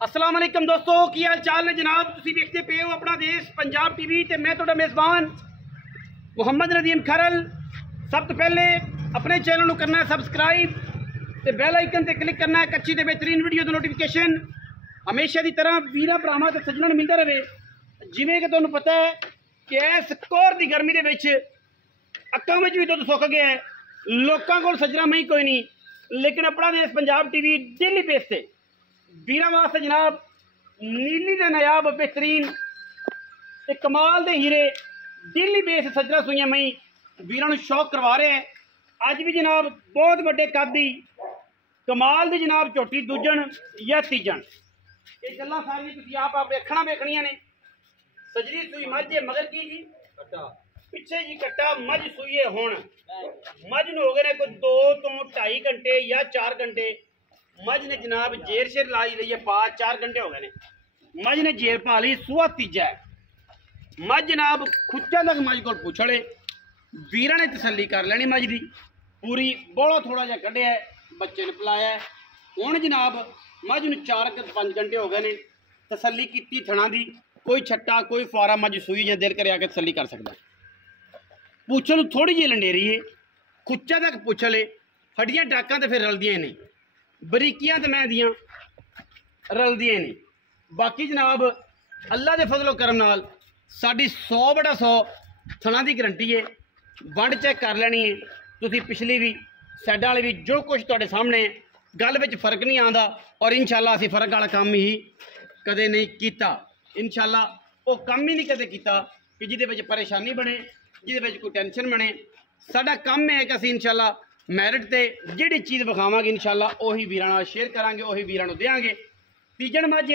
अस्सलाम वालेकुम दोस्तों, की हाल चाल ने जनाब। तुसीं देखते पे हो अपना देश पंजाब टीवी ते मैं तुहाडा मेज़बान मुहम्मद नदीम खरल। सब तो पहले अपने चैनल को करना है सबसक्राइब ते बैल आइकन ते क्लिक करना है अच्छी ते बेहतरीन वीडियो दी नोटिफिकेशन हमेशा की तरह वीरा भरावां ते सज्जणां नूं मिलदा रहे। जिवें कि तुहानूं पता है कि इस कोर दी गर्मी दे विच अक्कां विच भी दुध सुक गया है, लोकां कोल सज्जणा मई कोई नहीं, लेकिन अपना देश पंजाब टीवी डेली बेस ते वीरां वास्ते जनाब नीली दे नायाब बेहतरीन ते कमाल दे हीरे डेली बेस सज्जरा सुइयां मई वीरां नूं शौक करवा रहे हैं। अज भी जनाब बहुत बड़े कद दी कमाल दी जनाब झोटी दूजन या तीजन, ये गल्लां सारियां तुसीं आप वेखणा वेखणियां ने। सजरी सुई मझ मगर की जी पिछे जी कट्टा मझ सुईए हुण मझ नूं हो गए ने कोई 2 तो 2.5 घंटे या 4 घंटे। मझ ने जनाब जेर शेर लाई रही है पा 4 घंटे हो गए ने, मझ ने जेर पा ली, सूआ तीजा है। मझ जनाब खुच्चा तक मझ को पुछले वीरा ने तसली कर लेनी मझ की पूरी, बोला थोड़ा जहा कढ़िया है, बच्चे ने पिलाया। हुण जनाब मझ नूं 4-5 घंटे हो गए ने, तसली की थणा की, कोई छट्टा कोई फुआरा मझ सूई या दिल करे आके तसली कर सकता। पूछ नूं थोड़ी जी लंडेरी है, खुच्चा तक पुछ ले, हड्डियां डाकां तो फिर रलदियां नहीं, बरीकियां तो मैं दियां रलदियां नहीं। बाकी जनाब अल्लाह के फजलो करम नाल साडी 100/100 थणा की गारंटी है। वंड चेक कर लेनी है तुसीं, पिछली भी साइड वाले भी, जो कुछ तुहाडे सामने गल विच फर्क नहीं आंदा। और इंशाअल्लाह असीं फर्क वाला काम ही कदे नहीं कीता। इंशाअल्लाह वो काम ही नहीं कदे कीता कि जिहदे विच परेशानी बने, जिहदे विच कोई टेंशन बने। साडा काम है कि असीं इंशाअल्लाह मैरिट ते जिहड़ी चीज़ विखावांगे इंशाअल्लाह उही वीरां नाल शेयर करांगे, उही वीरां नूं देंगे। तीजन मझ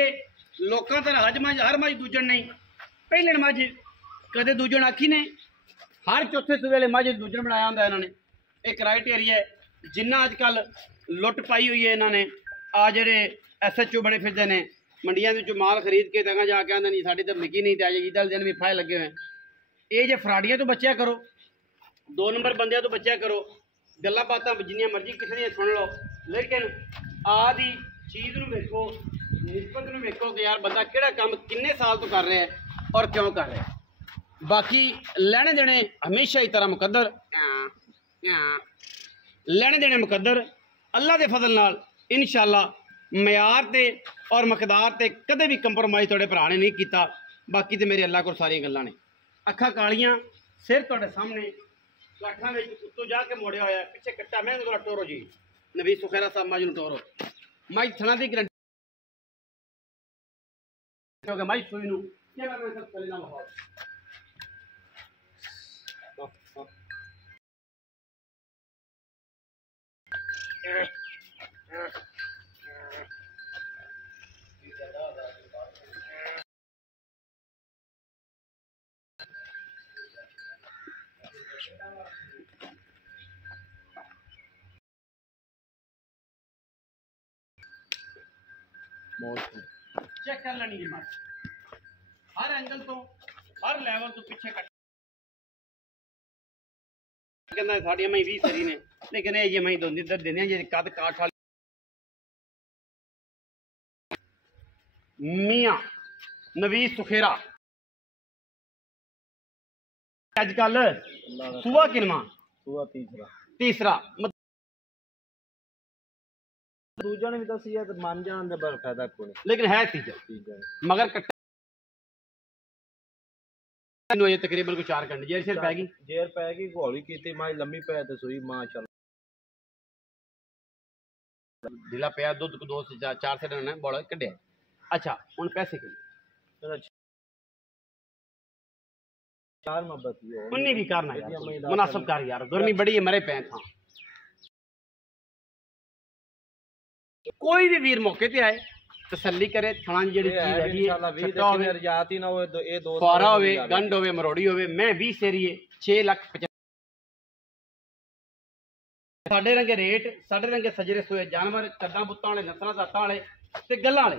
लोकां तरह हज मझ हर मझ दूजन नहीं, पहले मझ कदे दूजन आखी ने, हर चौथे सूबे वाले मझ दूजन बनाया होंदा इन्होंने। एक क्राइटेरिया है जिन्ना अजकल लुट पाई हुई है इन्होंने। आ जेडे SHO बड़े फिरदे ने मंडियां दे विचों माल खरीद के तंगा जाके आंदे नहीं साडी तो मिकी नहीं, ते अजे ईद वाले दिन भी फाहे लगे हुए। ये जे फराडियां तो बचिया करो, 2 नंबर बंदियां तो बचिया करो, गल्लां बातां जिन्नियां मर्जी किसी दी सुन लो, लेकिन आदि चीज़ नूं वेखो, निस्बत नूं वेखो कि यार बंदा किहड़ा काम किन्ने साल तो कर रहा है और क्यों कर रहा है। बाकी लैने देने हमेशा ही तरह मुकद्दर, लैने देने मुकद्दर अल्लाह के फजल नाल इंशाअल्लाह मयार ते और मकदार ते कदे भी कंप्रोमाइज़ तुहाडे भरा ने नहीं कीता। बाकी तो मेरे अल्लाह को सारियां गल्लां ने। अखां कालियां, सिर तुहाडे सामने, काठा में उत्तों जाके मोड़िया होया, पिछे कट्टा मैं तो टोरो जी नबी सुखैरा साहब मझ टोरो मझ थना की गारंटी मझ सुई नूं चेक कर लेनी जी मझ हर एंगल तो हर लैवल तो पिछे कट कहना साड़ियां मई 20 सरी ने, लेकिन ये मई दो इधर देने जे कद काठ वाली मियां नवीस सुखेरा अजकल सूआ किनवा सूआ तीसरा दूजा ने भी दसी है तो मान जान दे पर फायदा कोई नहीं, लेकिन है तीजा मगर कट्टा ये तकरीबन कोई 4 घंटे जेर शेर पैगी घोली कीती मां लम्मी पै ते सुई माशाल्लाह ढीला पिया दुध को 2 से 4 से ने बड़ा कड्डे। अच्छा हुन पैसे के 4 मोहब्बत ही उन्नी भी करना यार, मुनासिब कर यार, गर्मी बड़ी है मरे पे था। कोई भी वीर मौके पे आए तसल्ली करे, थणा जेड़ी चीज हैगी छट्टा होवे, रजात ही ना होवे, तो ए 2 फुआरा होवे, गंड होवे, मरोड़ी होवे। मैं 20 सेरी 6,50,000 साढ़े रंगे रेट, साढ़े रंगे सजरे सोए जानवर, कद्दां बुत्तां वाले, नसलां जातां वाले ते गल्लां वाले।